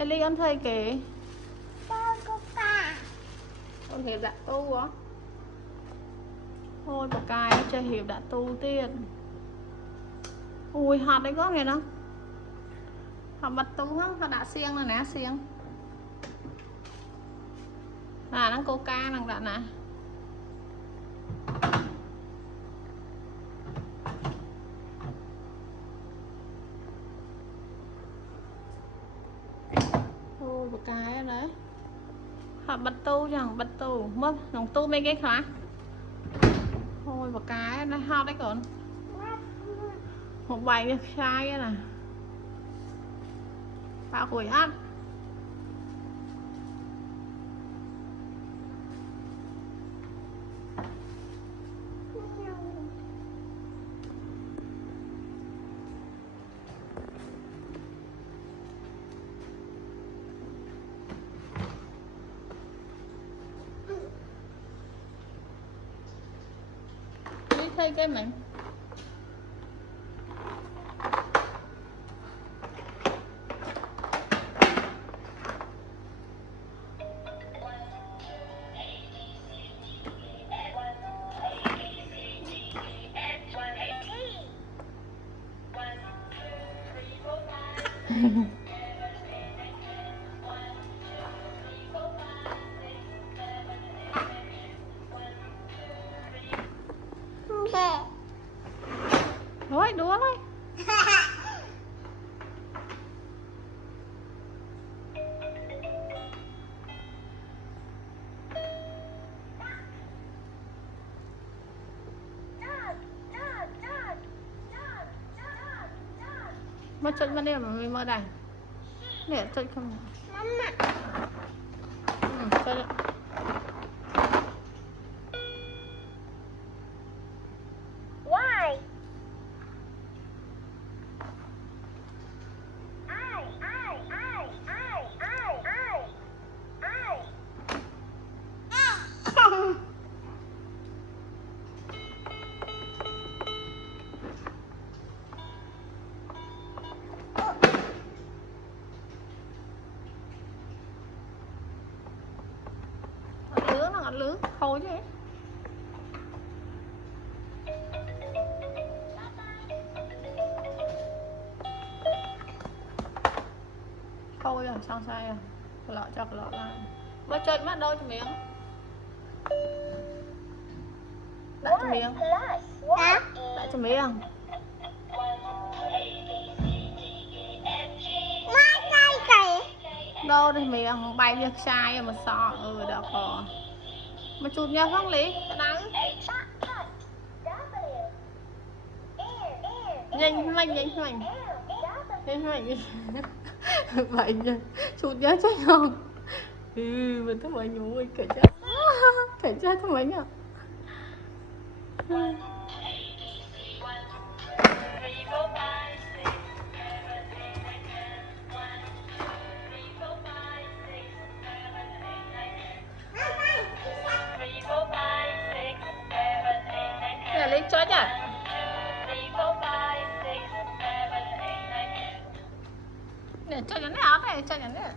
Ellie ăn thấy kì con Hiệp đã tu hả? Thôi bà cài cho Hiệp đã tu tiền. Ui hạt đấy có nghe đó. Hạt bật tu hả? Hạt đã xiên rồi nè xiên. Là nó coca năng đã nè. Thôi bà cài đấy. Hạt bật tu chẳng bật tu mất lòng tu mấy cái khá. Thôi bà cái nó hot đấy còn một bài được sai nè bao củi ăn đi thay cái mình thôi đùa thôi mà chơi mà đêm mà mình mơ đây để chơi không chơi ăn lứa thôi chứ thôi rồi xong sai rồi lọ cho lọ lại mới chơi mắt đâu cho miếng đặt cho miếng đặt cho miếng đâu thì miếng bay việc sai mà sợ được rồi mà chụp nhau không lý nắng nhanh mạnh vậy nha chụp nhớ chết không mình thấy mọi nhủ mình kể chết thôi mấy nhá lấy chó nhỉ để cho nhắn này áo này cho nhắn này